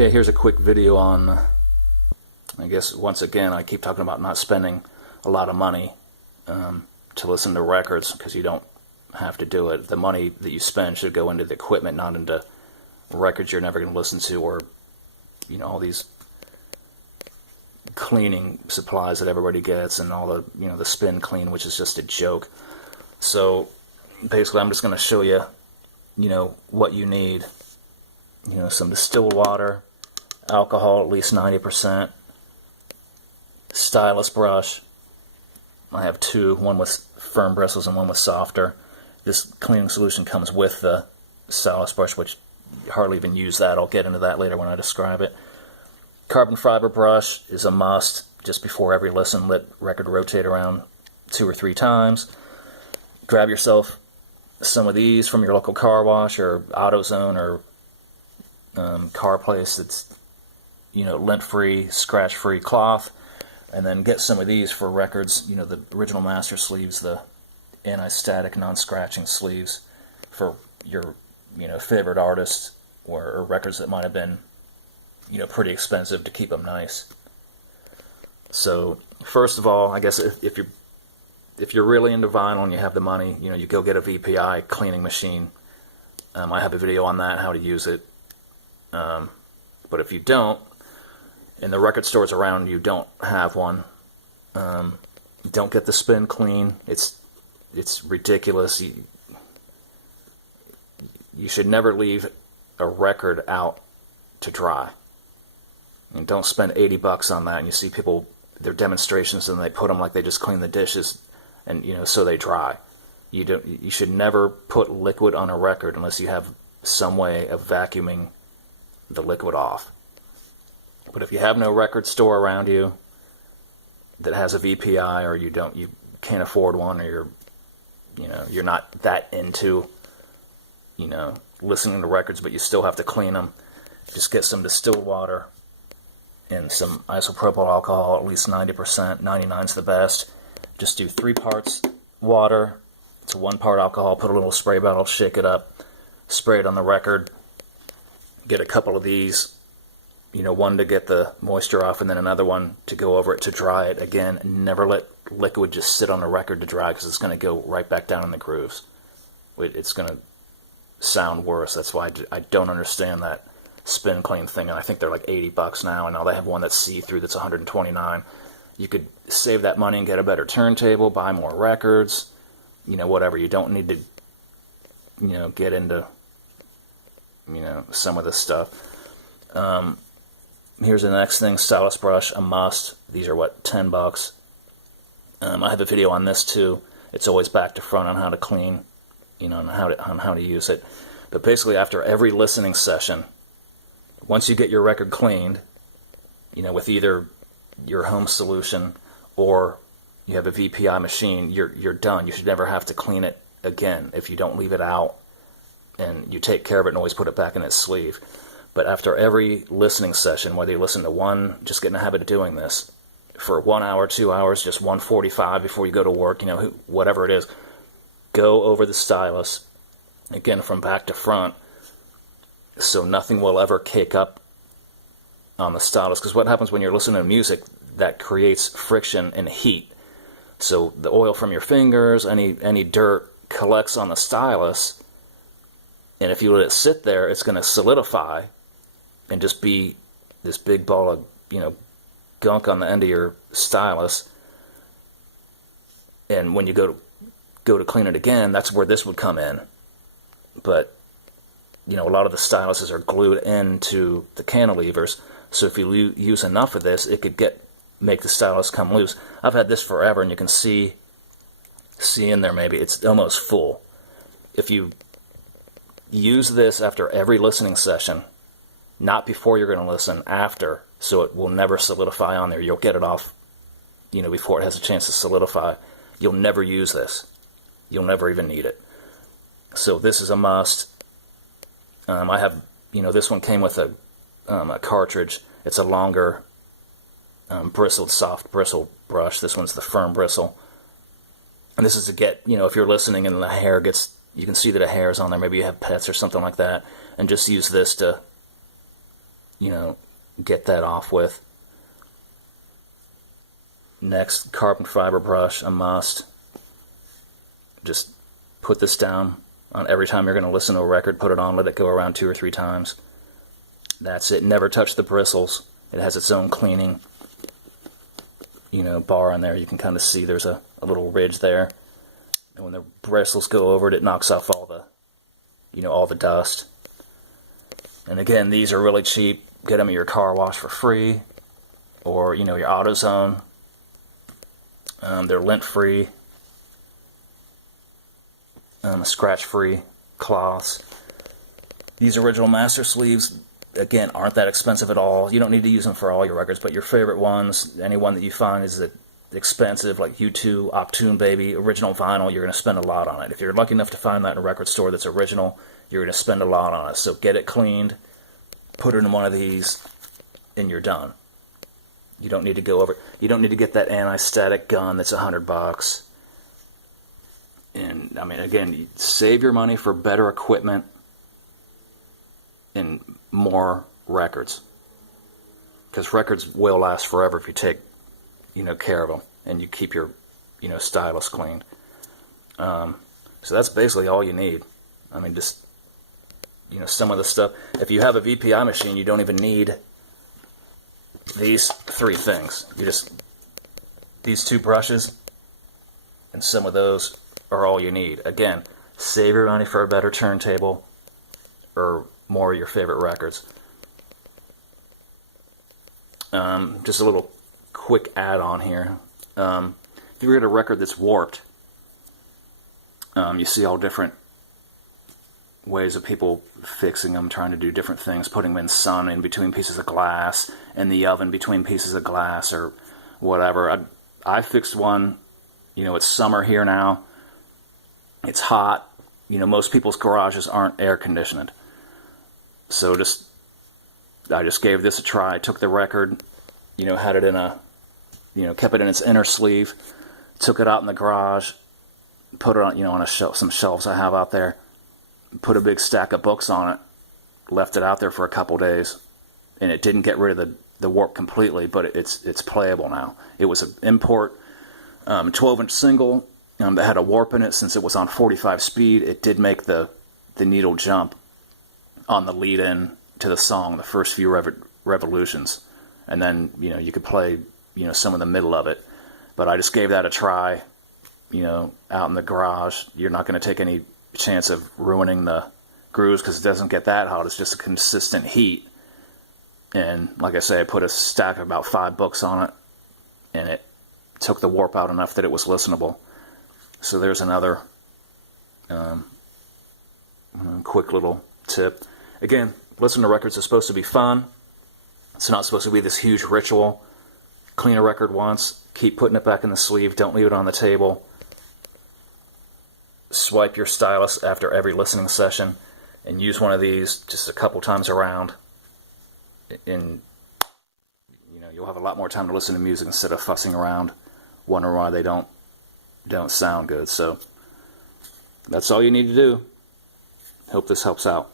Okay, here's a quick video on, I guess once again I keep talking about not spending a lot of money to listen to records, because you don't have to do it. The money that you spend should go into the equipment, not into records you're never going to listen to, or all these cleaning supplies that everybody gets, and all the the spin clean, which is just a joke. So basically I'm just going to show you what you need. Some distilled water, alcohol at least 90%, stylus brush. I have two, one with firm bristles and one with softer. This cleaning solution comes with the stylus brush, which you hardly even use that. I'll get into that later when I describe it. Carbon fiber brush is a must. Just before every listen, let record rotate around 2 or 3 times. Grab yourself some of these from your local car wash or AutoZone or car place that's lint-free, scratch-free cloth, and then get some of these for records, the original master sleeves, the anti-static, non-scratching sleeves for your favorite artists, or records that might have been pretty expensive to keep them nice. So first of all, I guess if you're really into vinyl and you have the money, you go get a VPI cleaning machine. I have a video on that, how to use it. But if you don't, and the record stores around you don't have one, don't get the spin clean. It's ridiculous. You should never leave a record out to dry. And don't spend $80 on that. And you see people, their demonstrations, and they put them like they just clean the dishes, and so they dry. You should never put liquid on a record unless you have some way of vacuuming the liquid off. But if you have no record store around you that has a VPI, or you can't afford one, or you're not that into listening to records, but you still have to clean them, just get some distilled water and some isopropyl alcohol, at least 90%. 99 is the best. Just do 3 parts water to 1 part alcohol. Put a little spray bottle, shake it up, spray it on the record. Get a couple of these, one to get the moisture off, and then another one to go over it to dry it. Again, never let liquid just sit on the record to dry, because it's going to go right back down in the grooves. It's going to sound worse. That's why I don't understand that spin clean thing, and I think they're like $80 now, and now they have one that's see-through that's $129. You could save that money and get a better turntable, buy more records, whatever. You don't need to get into some of this stuff. Here's the next thing, stylus brush, a must. These are what, $10. I have a video on this too. It's always back to front on how to clean, on how to use it. But basically, after every listening session, once you get your record cleaned, with either your home solution or you have a VPI machine, you're done. You should never have to clean it again if you don't leave it out and you take care of it and always put it back in its sleeve. But after every listening session, whether you listen to one, just get in the habit of doing this for 1 hour, 2 hours, just 1:45 before you go to work, whatever it is, go over the stylus again from back to front, so nothing will ever cake up on the stylus. Because what happens when you're listening to music, that creates friction and heat. So the oil from your fingers, any dirt collects on the stylus, and if you let it sit there, it's going to solidify and just be this big ball of gunk on the end of your stylus. And when you go to clean it again, that's where this would come in. But a lot of the styluses are glued into the cantilevers, so if you use enough of this, it could make the stylus come loose. I've had this forever, and you can see in there, maybe it's almost full. If you use this after every listening session, not before you're going to listen, after, so it will never solidify on there. You'll get it off, before it has a chance to solidify. You'll never use this. You'll never even need it. So this is a must. I have, this one came with a cartridge. It's a longer bristled, soft bristle brush. This one's the firm bristle. And this is to get, if you're listening and the hair gets, you can see that a hair is on there. Maybe you have pets or something like that. And just use this to get that off with. Next, carbon fiber brush, a must. Just put this down on every time you're going to listen to a record, put it on, let it go around 2 or 3 times. That's it. Never touch the bristles. It has its own cleaning, bar on there. You can kind of see there's a little ridge there. And when the bristles go over it, it knocks off all the dust. And again, these are really cheap. Get them at your car wash for free, or your AutoZone. They're lint-free, scratch-free cloths. These original master sleeves, again, aren't that expensive at all. You don't need to use them for all your records, but your favorite ones, any one that you find is expensive, like U2, Optune Baby, original vinyl, you're going to spend a lot on it. If you're lucky enough to find that in a record store that's original, you're going to spend a lot on it. So get it cleaned, put it in one of these, and you're done. You don't need to go over. You don't need to get that anti-static gun that's $100. And I mean, again, save your money for better equipment and more records, because records will last forever if you take care of them and you keep your stylus cleaned. So that's basically all you need. I mean, just some of the stuff. If you have a VPI machine, you don't even need these 3 things. These 2 brushes and some of those are all you need. Again, save your money for a better turntable or more of your favorite records. Just a little quick add-on here. If you get a record that's warped, you see all different ways of people fixing them, trying to do different things, putting them in sun in between pieces of glass, in the oven between pieces of glass, or whatever. I fixed one. It's summer here now. It's hot. Most people's garages aren't air conditioned. So I just gave this a try. I took the record, had it in kept it in its inner sleeve, took it out in the garage, put it on, on some shelves I have out there, put a big stack of books on it, left it out there for a couple days, and it didn't get rid of the warp completely, but it's playable now. It was an import 12-inch single that had a warp in it. Since it was on 45 speed, it did make the needle jump on the lead-in to the song, the first few revolutions, and then you could play some in the middle of it. But I just gave that a try, out in the garage. You're not going to take any chance of ruining the grooves because it doesn't get that hot. It's just a consistent heat. And like I say, I put a stack of about 5 books on it, and it took the warp out enough that it was listenable. So there's another quick little tip. Again, listening to records is supposed to be fun. It's not supposed to be this huge ritual. Clean a record once, keep putting it back in the sleeve, don't leave it on the table. Swipe your stylus after every listening session, and use one of these just a couple times around, and you'll have a lot more time to listen to music instead of fussing around wondering why they don't sound good. So that's all you need to do. Hope this helps out.